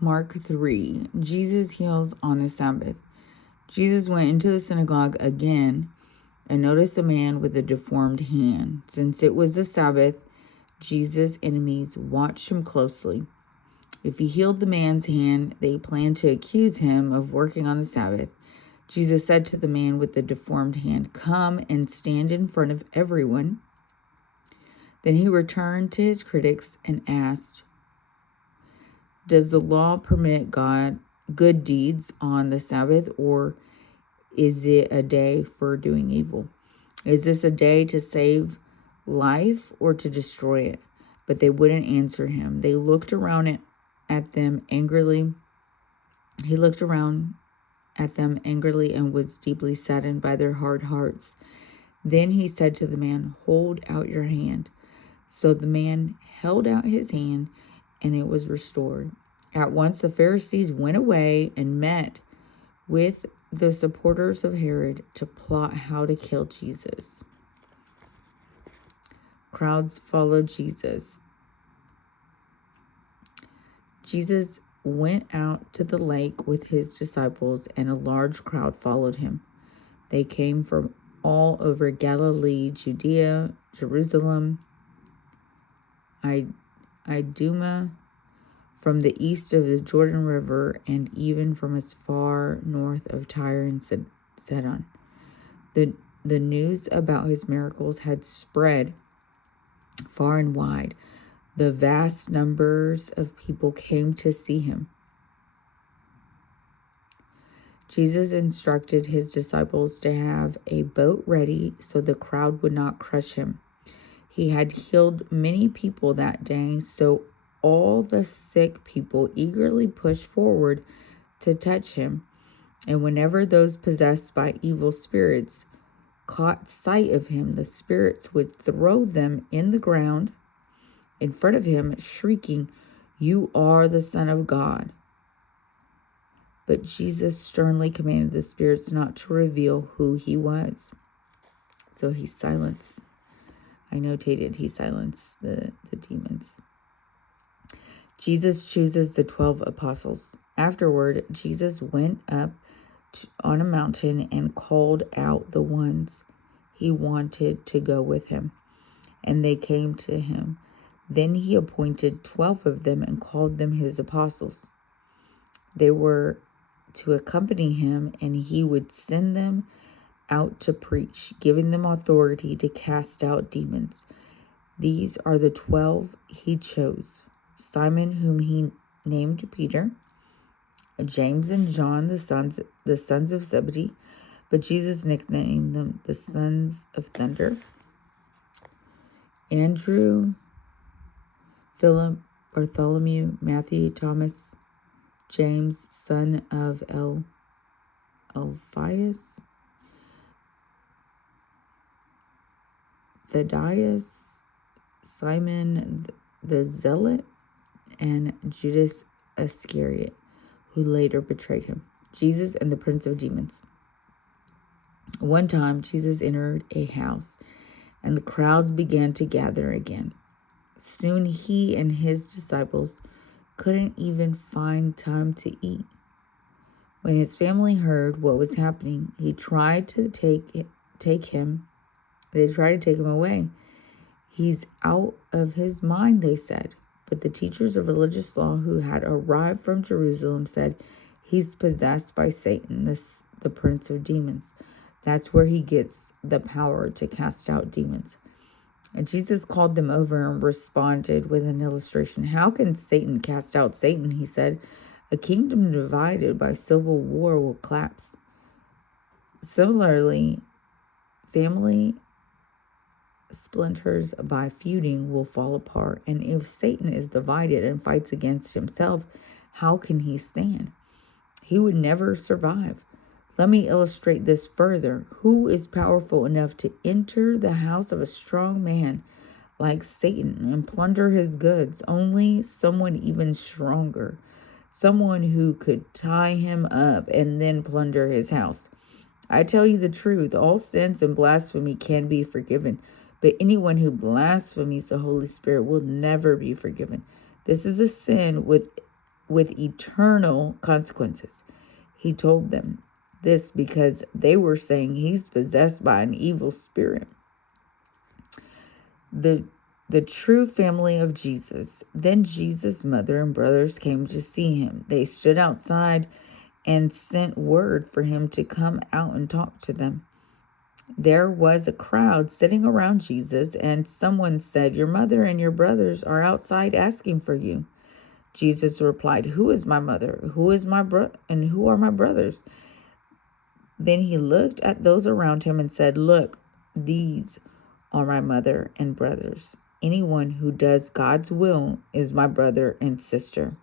Mark 3. Jesus heals on the Sabbath. Jesus went into the synagogue again and noticed a man with a deformed hand. Since it was the Sabbath, Jesus' enemies watched him closely. If he healed the man's hand, they planned to accuse him of working on the Sabbath. Jesus said to the man with the deformed hand, "Come and stand in front of everyone." Then he returned to his critics and asked, "Does the law permit good deeds on the Sabbath, or is it a day for doing evil? Is this a day to save life or to destroy it?" But they wouldn't answer him. They looked around at them angrily. He looked around at them angrily and was deeply saddened by their hard hearts. Then he said to the man, "Hold out your hand." So the man held out his hand, and it was restored. At once the Pharisees went away and met with the supporters of Herod to plot how to kill Jesus. Crowds followed Jesus. Jesus went out to the lake with his disciples, and a large crowd followed him. They came from all over Galilee, Judea, Jerusalem, Idumea, from the east of the Jordan River, and even from as far north of Tyre and Sidon. The news about his miracles had spread far and wide. The vast numbers of people came to see him. Jesus instructed his disciples to have a boat ready so the crowd would not crush him. He had healed many people that day, so all the sick people eagerly pushed forward to touch him. And whenever those possessed by evil spirits caught sight of him, the spirits would throw them in the ground in front of him, shrieking, "You are the Son of God." But Jesus sternly commanded the spirits not to reveal who he was. So he silenced the demons. Jesus chooses the 12 apostles. Afterward, Jesus went up on a mountain and called out the ones he wanted to go with him, and they came to him. Then he appointed 12 of them and called them his apostles. They were to accompany him, and he would send them out to preach, giving them authority to cast out demons. These are the 12 he chose: Simon, whom he named Peter, James and John, the sons of Zebedee, but Jesus nicknamed them the sons of thunder, Andrew, Philip, Bartholomew, Matthew, Thomas, James, son of Alphaeus, Thaddeus, Simon the Zealot, and Judas Iscariot, who later betrayed him. Jesus and the Prince of Demons. One time, Jesus entered a house, and the crowds began to gather again. Soon he and his disciples couldn't even find time to eat. When his family heard what was happening, they tried to take him away. "He's out of his mind," they said. But the teachers of religious law who had arrived from Jerusalem said, "He's possessed by Satan, the prince of demons. That's where he gets the power to cast out demons." And Jesus called them over and responded with an illustration. "How can Satan cast out Satan?" he said. "A kingdom divided by civil war will collapse. Similarly, family splinters by feuding will fall apart. And if Satan is divided and fights against himself, how can he stand? He would never survive. Let me illustrate this further. Who is powerful enough to enter the house of a strong man like Satan and plunder his goods? Only someone even stronger. Someone who could tie him up and then plunder his house. I tell you the truth, all sins and blasphemy can be forgiven, but anyone who blasphemes the Holy Spirit will never be forgiven. This is a sin with with eternal consequences. He told them this because they were saying he's possessed by an evil spirit. The true family of Jesus. Then Jesus' mother and brothers came to see him. They stood outside and sent word for him to come out and talk to them. There was a crowd sitting around Jesus, and someone said, "Your mother and your brothers are outside asking for you." Jesus replied, "Who is my mother? Who is my and who are my brothers?" Then he looked at those around him and said, "Look, these are my mother and brothers. Anyone who does God's will is my brother and sister."